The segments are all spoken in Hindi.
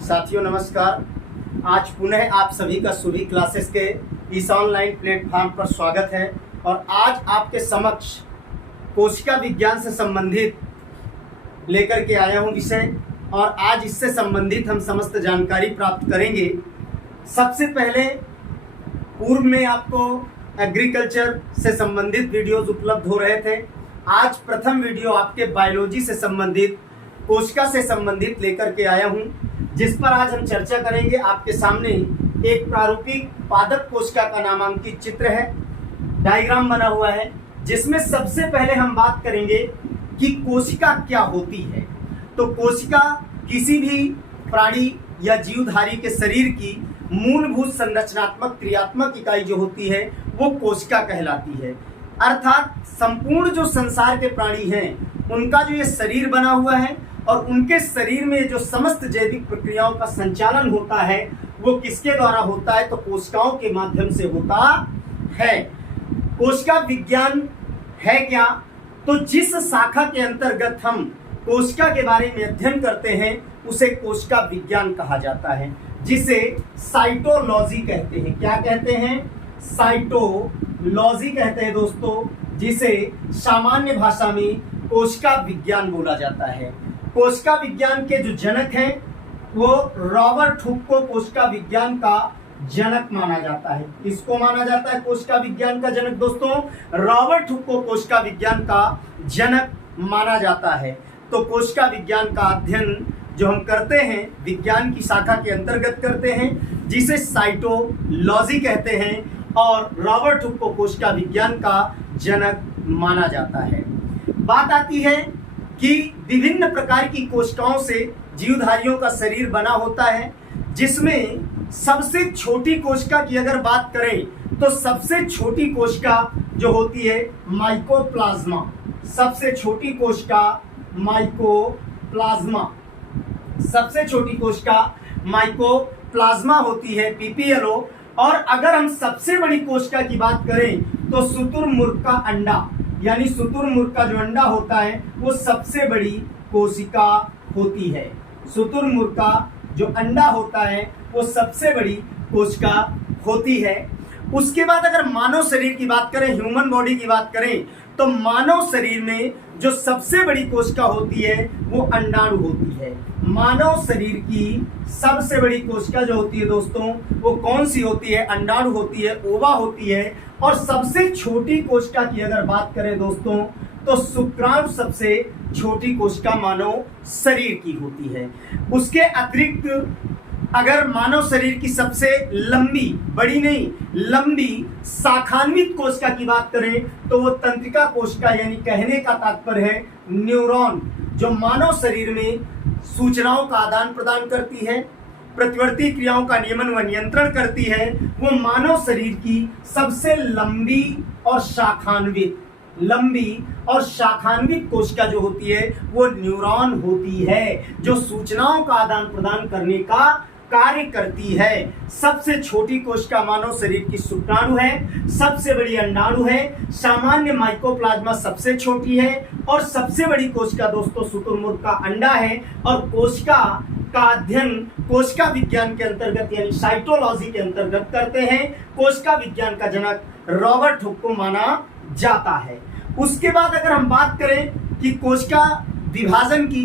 साथियों नमस्कार। आज पुनः आप सभी का सुभी क्लासेस के इस ऑनलाइन प्लेटफॉर्म पर स्वागत है और आज आपके समक्ष कोशिका विज्ञान से संबंधित लेकर के आया हूं विषय और आज इससे संबंधित हम समस्त जानकारी प्राप्त करेंगे। सबसे पहले पूर्व में आपको एग्रीकल्चर से संबंधित वीडियोस उपलब्ध हो रहे थे। आज प्रथम वीडियो आपके बायोलॉजी से संबंधित कोशिका से संबंधित लेकर के आया हूं, जिस पर आज हम चर्चा करेंगे। आपके सामने एक प्रारूपिक पादप कोशिका का नामांकित चित्र है, डायग्राम बना हुआ है, जिसमें सबसे पहले हम बात करेंगे कि कोशिका क्या होती है। तो कोशिका किसी भी प्राणी या जीवधारी के शरीर की मूलभूत संरचनात्मक क्रियात्मक इकाई जो होती है वो कोशिका कहलाती है। अर्थात संपूर्ण जो संसार के प्राणी हैं उनका जो ये शरीर बना हुआ है और उनके शरीर में जो समस्त जैविक प्रक्रियाओं का संचालन होता है वो किसके द्वारा होता है, तो कोशिकाओं के माध्यम से होता है। कोशिका विज्ञान है क्या, तो जिस शाखा के अंतर्गत हम कोशिका के बारे में अध्ययन करते हैं उसे कोशिका विज्ञान कहा जाता है, जिसे साइटोलॉजी कहते हैं। क्या कहते हैं? साइटोलॉजी कहते हैं दोस्तों, जिसे सामान्य भाषा में कोशिका विज्ञान बोला जाता है। कोशिका विज्ञान के जो जनक हैं वो रॉबर्ट हुक को कोशिका विज्ञान का जनक माना जाता है। किसको माना जाता है कोशिका विज्ञान का जनक दोस्तों? रॉबर्ट हुक को कोशिका विज्ञान का जनक माना जाता है। तो कोशिका विज्ञान का अध्ययन जो हम करते हैं विज्ञान की शाखा के अंतर्गत करते हैं, जिसे साइटोलॉजी कहते हैं और रॉबर्ट हुक को कोशिका विज्ञान का जनक माना जाता है। बात आती है कि विभिन्न प्रकार की कोशिकाओं से जीवधारियों का शरीर बना होता है, जिसमें सबसे छोटी कोशिका की अगर बात करें तो सबसे छोटी कोशिका जो होती है माइकोप्लाज्मा। सबसे छोटी कोशिका माइकोप्लाज्मा, सबसे छोटी कोशिका माइकोप्लाज्मा होती है, पीपीएलओ। और अगर हम सबसे बड़ी कोशिका की बात करें तो शुतुरमुर्ग का अंडा, यानी शुतुरमुर्ग का जो अंडा होता है वो सबसे बड़ी कोशिका होती है। शुतुरमुर्ग का जो अंडा होता है वो सबसे बड़ी कोशिका होती है। उसके बाद अगर मानव शरीर की बात करें, ह्यूमन बॉडी की बात करें, तो मानव शरीर में जो सबसे बड़ी कोशिका होती है वो अंडाणु होती है। मानव शरीर की सबसे बड़ी कोशिका जो होती है दोस्तों वो कौन सी होती है? अंडाणु होती है, ओवा होती है। और सबसे छोटी कोशिका की अगर बात करें दोस्तों तो शुक्राणु सबसे छोटी कोशिका मानव शरीर की होती है। उसके अतिरिक्त अगर मानव शरीर की सबसे लंबी, बड़ी नहीं, लंबी शाखान्वित कोशिका की बात करें तो वो तंत्रिका कोशिका, यानी कहने का तात्पर्य है न्यूरॉन, जो मानव शरीर में सूचनाओं का आदान प्रदान करती है, प्रतिवर्ती क्रियाओं का नियमन व नियंत्रण करती है। वो मानव शरीर की सबसे लंबी और शाखान्वित कोशिका जो होती है वो न्यूरॉन होती है, जो सूचनाओं का आदान प्रदान करने का कार्य करती है। सबसे छोटी कोशिका मानव शरीर की शुक्राणु है, सबसे बड़ी अंडाणु है, सामान्य माइकोप्लाज्मा सबसे छोटी है और सबसे बड़ी कोशिका दोस्तों शुतुरमुर्ग का अंडा है। और कोशिका का अध्ययन कोशिका विज्ञान के अंतर्गत यानी साइटोलॉजी के अंतर्गत करते हैं। कोशिका विज्ञान का जनक रॉबर्ट हुक को माना जाता है। उसके बाद अगर हम बात करें कि कोशिका विभाजन की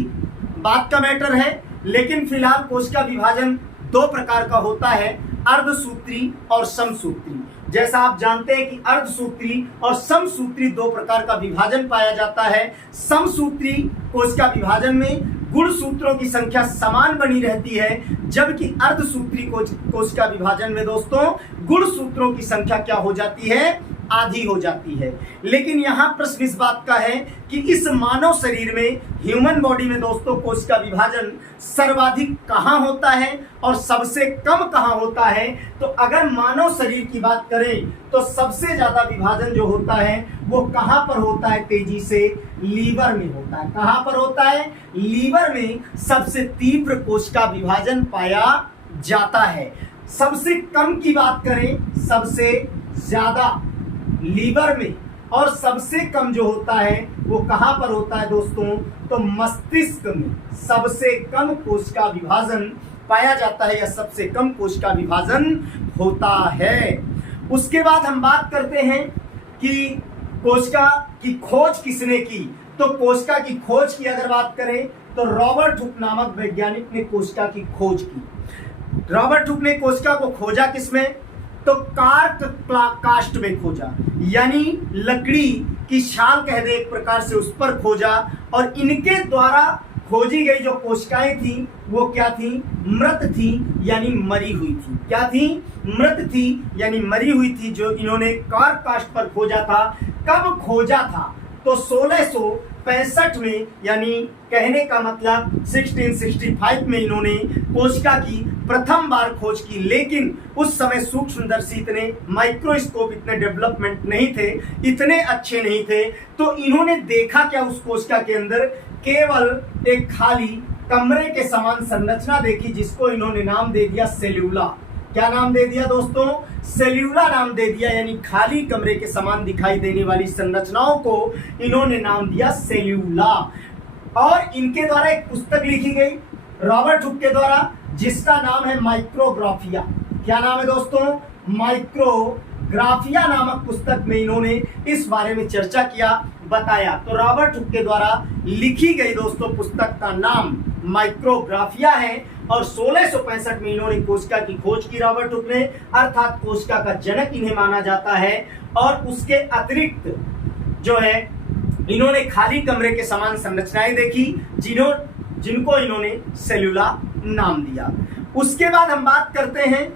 बात का मैटर है, लेकिन फिलहाल कोशिका विभाजन दो प्रकार का होता है, अर्धसूत्री और समसूत्री। जैसा आप जानते हैं कि अर्धसूत्री और समसूत्री दो प्रकार का विभाजन पाया जाता है। समसूत्री कोशिका विभाजन में गुणसूत्रों की संख्या समान बनी रहती है, जबकि अर्धसूत्री कोशिका विभाजन में दोस्तों गुणसूत्रों की संख्या क्या हो जाती है? आधी हो जाती है। लेकिन यहाँ प्रश्न इस बात का है कि इस मानव शरीर में, ह्यूमन बॉडी में दोस्तों कोशिका विभाजन सर्वाधिक कहाँ होता है और सबसे कम कहाँ होता है? तो अगर मानव शरीर की बात करें तो सबसे ज्यादा विभाजन जो होता है वो कहाँ पर होता है? तेजी से लीवर में होता है। कहाँ पर होता है? लीवर में सबसे तीव्र कोशिका विभाजन पाया जाता है। सबसे कम की बात करें, सबसे ज्यादा लीवर में, और सबसे कम जो होता है वो कहां पर होता है दोस्तों? तो मस्तिष्क में सबसे कम कोशिका विभाजन पाया जाता है या सबसे कम कोशिका विभाजन होता है। उसके बाद हम बात करते हैं कि कोशिका की खोज किसने की। तो कोशिका की खोज की अगर बात करें तो रॉबर्ट हुक नामक वैज्ञानिक ने कोशिका की खोज की। रॉबर्ट हुक ने कोशिका को खोजा किसमें? तो कार्क कास्ट में खोजा, यानी लकड़ी की छाल कह दे एक प्रकार से, उस पर खोजा। और इनके द्वारा खोजी गई जो कोशिकाएं थी वो क्या थी? मृत थी, यानी मरी हुई थी। क्या थी? मृत थी यानी मरी हुई थी, जो इन्होंने कार्क कास्ट पर खोजा था। कब खोजा था? तो 1665 में, यानी कहने का मतलब 1665 में इन्होंने कोशिका की प्रथम बार खोज की। लेकिन उस समय सूक्ष्मदर्शी इतने, माइक्रोस्कोप इतने डेवलपमेंट नहीं थे, इतने अच्छे नहीं थे। तो इन्होंने देखा क्या उस कोशिका के अंदर? केवल एक खाली कमरे के समान संरचना देखी, जिसको इन्होंने नाम दे दिया सेल्यूला। क्या नाम दे दिया दोस्तों? सेल्यूला नाम दे दिया, यानी खाली कमरे के समान दिखाई देने वाली संरचनाओं को इन्होंने नाम दिया सेल्यूला। और इनके द्वारा एक पुस्तक लिखी गई रॉबर्ट हुक के द्वारा, जिसका नाम है माइक्रोग्राफिया। क्या नाम है दोस्तों? माइक्रोग्राफिया नामक पुस्तक में इन्होंने इस बारे में चर्चा किया, बताया। तो रॉबर्ट हुक के द्वारा लिखी गई दोस्तों पुस्तक का नाम माइक्रोग्राफिया है। और 1665 में इन्होंने कोशिका की खोज की रॉबर्ट हुक ने, अर्थात कोशिका का जनक इन्हें माना जाता है। और उसके अतिरिक्त जो है इन्होंने खाली कमरे के समान संरचनाएं देखी, जिनको इन्होंने सेल्यूला नाम दिया। उसके बाद हम बात करते हैं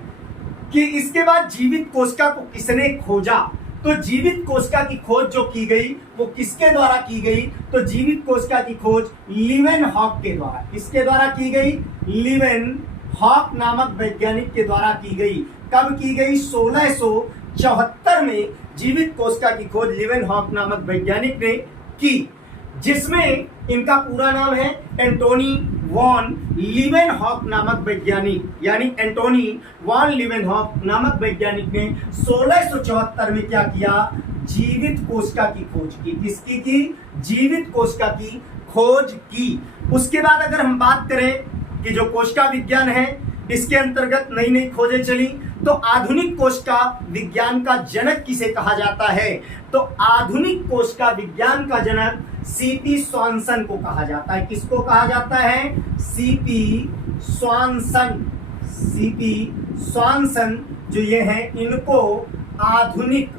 कि इसके बाद जीवित कोशिका को किसने खोजा। तो जीवित कोशिका की खोज जो की गई वो किसके द्वारा की गई? तो जीवित कोशिका की खोज लीवेनहॉक के द्वारा। किसके द्वारा की गई? लीवेनहॉक नामक वैज्ञानिक के द्वारा की गई। कब की गई? 1674 में जीवित कोशिका की खोज लीवेनहॉक नामक वैज्ञानिक ने की, जिसमें इनका पूरा नाम है एंटोनी वॉन लीवेनहॉक नामक वैज्ञानिक, यानी एंटोनी वॉन लीवेनहॉक नामक वैज्ञानिक ने 1674 में क्या किया? जीवित कोशिका की खोज की। किसकी की? जीवित कोशिका की खोज की। उसके बाद अगर हम बात करें कि जो कोशिका विज्ञान है, इसके अंतर्गत नई नई खोजें चली। तो आधुनिक कोशिका विज्ञान का जनक किसे कहा जाता है? तो आधुनिक कोशिका विज्ञान का जनक सीपी स्वानसन को कहा जाता है। किसको कहा जाता है? सीपी स्वानसन। सीपी स्वानसन जो ये हैं, इनको आधुनिक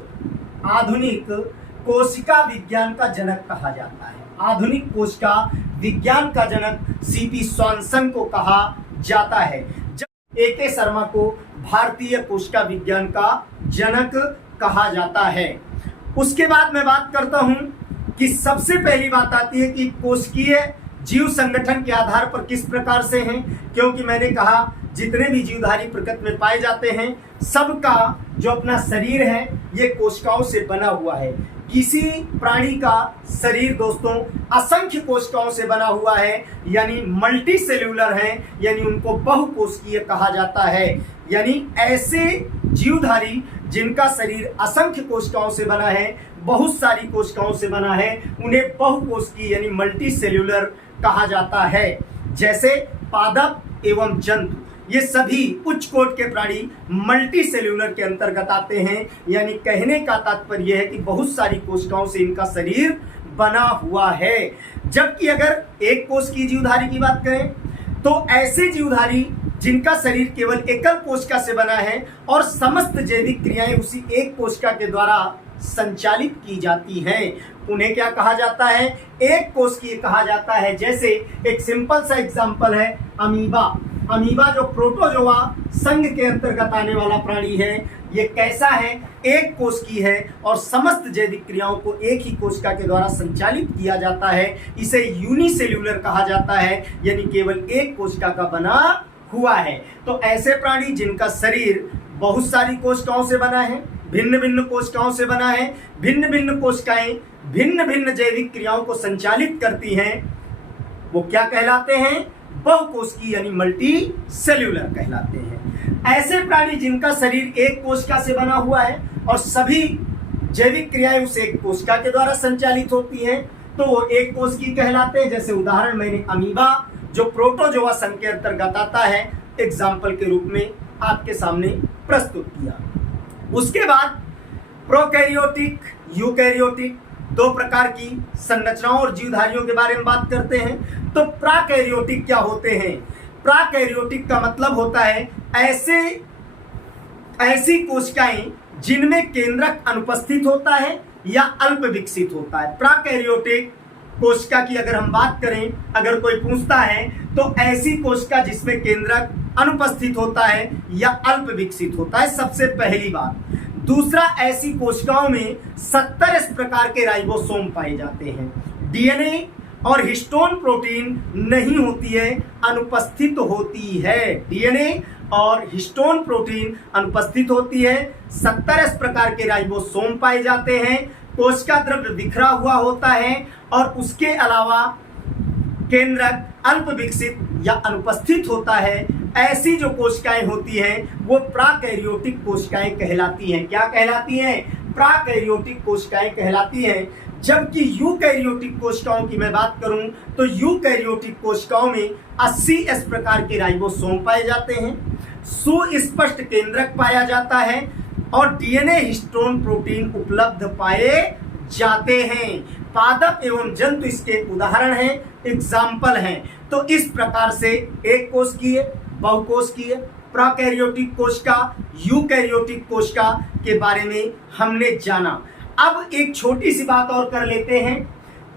कोशिका विज्ञान का जनक कहा जाता है। आधुनिक कोशिका विज्ञान का जनक सीपी स्वानसन को कहा जाता है। ए.के. शर्मा को भारतीय कोशिका विज्ञान का जनक कहा जाता है। उसके बाद मैं बात करता हूं कि सबसे पहली बात आती है कि कोशिकीय जीव संगठन के आधार पर किस प्रकार से हैं, क्योंकि मैंने कहा जितने भी जीवधारी प्रकृति में पाए जाते हैं सबका जो अपना शरीर है ये कोशिकाओं से बना हुआ है। किसी प्राणी का शरीर दोस्तों असंख्य कोशिकाओं से बना हुआ है, यानी मल्टी सेल्यूलर है, यानी उनको बहुकोशिकीय कहा जाता है। यानी ऐसे जीवधारी जिनका शरीर असंख्य कोशिकाओं से बना है, बहुत सारी कोशिकाओं से बना है, उन्हें बहुकोशिकीय यानी मल्टी सेल्यूलर कहा जाता है। जैसे पादप एवं जंतु, ये सभी उच्च कोटि के प्राणी मल्टी सेल्यूलर के अंतर्गत आते हैं। यानी कहने का तात्पर्य यह है कि बहुत सारी कोशिकाओं से इनका शरीर बना हुआ है। जबकि अगर एक कोश की जीवधारी की बात करें तो ऐसे जीवधारी जिनका शरीर केवल एकल कोशिका से बना है और समस्त जैविक क्रियाएं उसी एक कोशिका के द्वारा संचालित की जाती हैं, उन्हें क्या कहा जाता है? एक कोशिकीय कहा जाता है। जैसे एक सिंपल सा एग्जांपल है अमीबा। अमीबा जो प्रोटोजोआ संघ के अंतर्गत आने वाला प्राणी है, ये कैसा है? एक कोशिकीय है और समस्त जैविक क्रियाओं को एक ही कोशिका के द्वारा संचालित किया जाता है। इसे यूनिसेल्यूलर कहा जाता है, यानी केवल एक कोशिका का बना हुआ है। तो ऐसे प्राणी जिनका शरीर बहुत सारी कोशिकाओं से बना है, भिन्न भिन्न कोशिकाओं से बना है, भिन्न भिन्न कोशिकाएं भिन्न भिन्न जैविक क्रियाओं को संचालित करती हैं, वो क्या कहलाते हैं? बहुकोशिकीय यानी मल्टी सेल्यूलर कहलाते हैं। ऐसे प्राणी जिनका शरीर एक कोशिका से बना हुआ है और सभी जैविक क्रियाएं उस एक कोशिका के द्वारा संचालित होती हैं, तो वो एक कोशिकीय कहलाते हैं। जैसे उदाहरण मैंने अमीबा जो प्रोटोजोआ संघ के अंतर्गत आता है, एग्जाम्पल के रूप में आपके सामने प्रस्तुत किया। उसके बाद प्रोकैरियोटिक, यूकैरियोटिक, दो प्रकार की संरचनाओं और जीवधारियों के बारे में बात करते हैं। तो प्राकैरियोटिक क्या होते हैं? प्राकैरियोटिक का मतलब होता है ऐसी कोशिकाएं जिनमें केंद्रक अनुपस्थित होता है या अल्प विकसित होता है। प्राकैरियोटिक कोशिका की अगर हम बात करें, अगर कोई पूछता है तो ऐसी कोशिका जिसमें केंद्रक अनुपस्थित होता है या अल्प विकसित होता है, सबसे पहली बात। दूसरा, ऐसी कोशिकाओं में 70 इस प्रकार के राइबोसोम पाए जाते हैं। डीएनए और हिस्टोन प्रोटीन नहीं होती है, अनुपस्थित होती है। डीएनए और हिस्टोन प्रोटीन अनुपस्थित होती है। 70 इस प्रकार के राइबोसोम पाए जाते हैं। कोशिका द्रव्य बिखरा हुआ होता है और उसके अलावा केंद्रक अल्प विकसित या अनुपस्थित होता है। ऐसी जो कोशिकाएं होती हैं वो प्राकैरियोटिक कोशिकाएं कहलाती हैं। क्या कहलाती हैं? प्राकैरियोटिक कोशिकाएं कहलाती हैं। जबकि यूकैरियोटिक कोशिकाओं की मैं बात करूं तो यूकैरियोटिक कोशिकाओं में 80 इस प्रकार के राइबोसोम पाए जाते हैं, सुस्पष्ट केंद्रक पाया जाता है और डीएनए हिस्टोन प्रोटीन उपलब्ध पाए जाते हैं। पादप एवं जंतु इसके उदाहरण हैं, एग्जाम्पल हैं। तो इस प्रकार से एक कोशिकीय, बहुकोशिकीय, प्रोकैरियोटिक कोशिका, यूकैरियोटिक कोशिका के बारे में हमने जाना। अब एक छोटी सी बात और कर लेते हैं,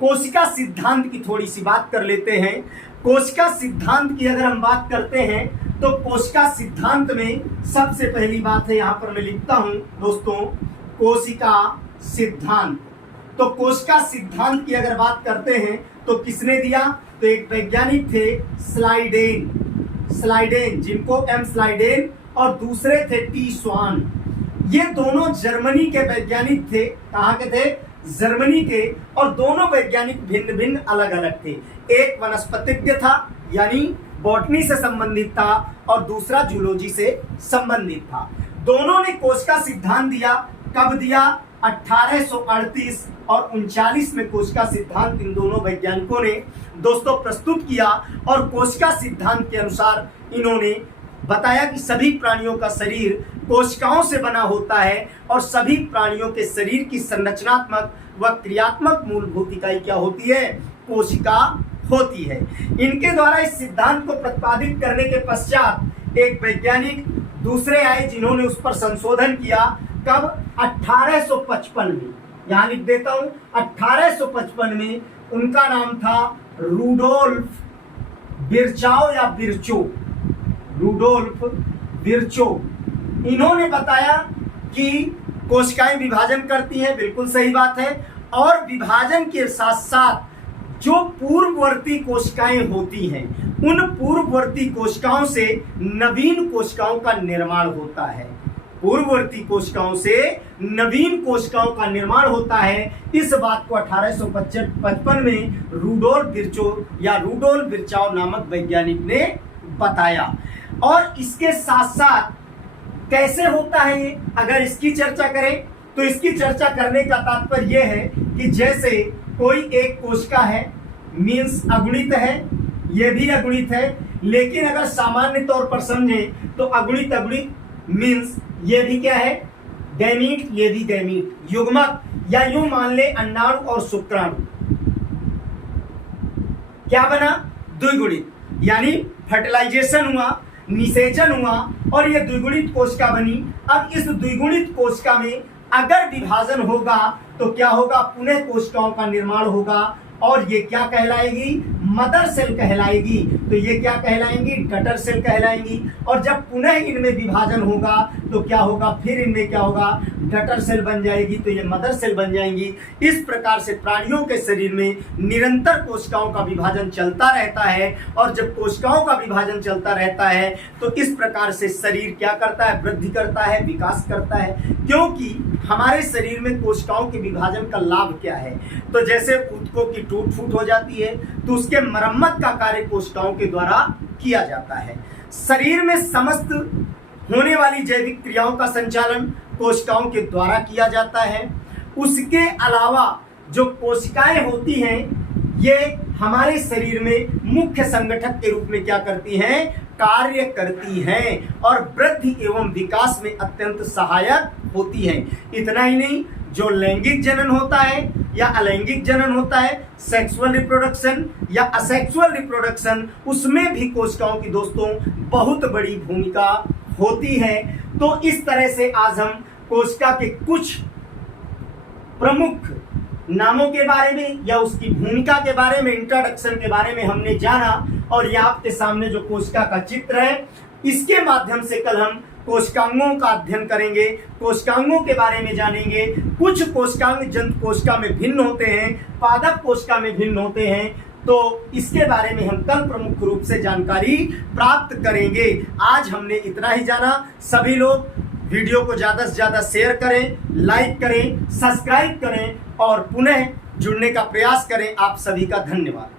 कोशिका सिद्धांत की थोड़ी सी बात कर लेते हैं। कोशिका सिद्धांत की अगर हम बात करते हैं तो कोशिका सिद्धांत में सबसे पहली बात है, यहां पर मैं लिखता हूं दोस्तों, कोशिका सिद्धांत। तो कोशिका सिद्धांत की अगर बात करते हैं तो किसने दिया? तो एक वैज्ञानिक थे स्लाइडेन, जिनको एम स्लाइडेन, और दूसरे थे टी स्वान। ये दोनों जर्मनी के वैज्ञानिक थे। कहाँ के थे? जर्मनी के। और दोनों वैज्ञानिक भिन्न भिन्न अलग अलग थे। एक वनस्पतिज्ञ था यानी बॉटनी से संबंधित था और दूसरा जूलॉजी से संबंधित था। दोनों ने कोशिका सिद्धांत दिया। कब दिया? 1838 और 39 में कोशिका सिद्धांत इन दोनों वैज्ञानिकों ने दोस्तों प्रस्तुत किया। और कोशिका सिद्धांत के अनुसार इन्होंने बताया कि सभी प्राणियों का शरीर कोशिकाओं से बना होता है और सभी प्राणियों के शरीर की संरचनात्मक व क्रियात्मक मूलभूत इकाई क्या होती है? कोशिका होती है। इनके द्वारा इस सिद्धांत को प्रतिपादित करने के पश्चात एक वैज्ञानिक दूसरे आए जिन्होंने उस पर संशोधन किया। कब? 1855 में। यहां लिख देता हूं, 1855 में। उनका नाम था रूडोल्फ विर्चाओ या विर्चो, रूडोल्फ विर्चो। इन्होंने बताया कि कोशिकाएं विभाजन करती हैं, बिल्कुल सही बात है। और विभाजन के साथ साथ जो पूर्ववर्ती कोशिकाएं होती हैं, उन पूर्ववर्ती कोशिकाओं से नवीन कोशिकाओं का निर्माण होता है। पूर्ववर्ती कोशिकाओं से नवीन कोशिकाओं का निर्माण होता है। इस बात को 1855 में रूडोल्फ विर्चाओ नामक वैज्ञानिक ने बताया। और इसके साथ साथ कैसे होता है ये, अगर इसकी चर्चा करें तो इसकी चर्चा करने का तात्पर्य यह है कि जैसे कोई एक कोशिका है, मीन्स अगुणित है, ये भी अगुणित है, लेकिन अगर सामान्य तौर पर समझें तो अगुणित मीन्स ये भी क्या है? गैमीट, ये भी गैमीट, युग्मक, या यूं मान ले अंडाणु और शुक्राणु। क्या बना? द्विगुणित, यानी फर्टिलाइजेशन हुआ, निषेचन हुआ और ये द्विगुणित कोशिका बनी। अब इस द्विगुणित कोशिका में अगर विभाजन होगा तो क्या होगा? पुनः कोशिकाओं का निर्माण होगा और ये क्या कहलाएगी? मदर सेल कहलाएगी। तो ये क्या कहलाएंगी? Daughter cell कहलाएंगी। और जब पुनः इनमें विभाजन होगा तो क्या होगा? फिर इनमें क्या होगा? डटर सेल बन जाएगी, तो ये मदर सेल बन जाएंगी। इस प्रकार से प्राणियों के शरीर में निरंतर कोशिकाओं का विभाजन चलता रहता है। और जब कोशिकाओं का विभाजन चलता रहता है तो इस प्रकार से शरीर क्या करता है? वृद्धि करता है, विकास करता है। क्योंकि हमारे शरीर में कोशिकाओं के विभाजन का लाभ क्या है? तो जैसे ऊतकों की टूट फूट हो जाती है तो उसके मरम्मत का कार्य कोशिकाओं के द्वारा किया जाता है। शरीर में समस्त होने वाली जैविक क्रियाओं का संचालन कोशिकाओं के द्वारा किया जाता है। उसके अलावा जो कोशिकाएं होती हैं ये हमारे शरीर में मुख्य संगठक के रूप में क्या करती हैं? कार्य करती हैं और वृद्धि एवं विकास में अत्यंत सहायक होती हैं। इतना ही नहीं, जो लैंगिक जनन होता है या अलैंगिक जनन होता है, सेक्सुअल रिप्रोडक्शन या असेक्सुअल रिप्रोडक्शन, उसमें भी कोशिकाओं की दोस्तों बहुत बड़ी भूमिका होती है। तो इस तरह से आज हम कोशिका के कुछ प्रमुख नामों के बारे में या उसकी भूमिका के बारे में, इंट्रोडक्शन के बारे में हमने जाना। और यह आपके सामने जो कोशिका का चित्र है, इसके माध्यम से कल हम कोशिकांगों का अध्ययन करेंगे, कोशिकांगों के बारे में जानेंगे। कुछ कोशिकांग जंतु कोशिका में भिन्न होते हैं, पादप कोशिका में भिन्न होते हैं, तो इसके बारे में हम कल प्रमुख रूप से जानकारी प्राप्त करेंगे। आज हमने इतना ही जाना। सभी लोग वीडियो को ज़्यादा से ज़्यादा शेयर करें, लाइक करें, सब्सक्राइब करें और पुनः जुड़ने का प्रयास करें। आप सभी का धन्यवाद।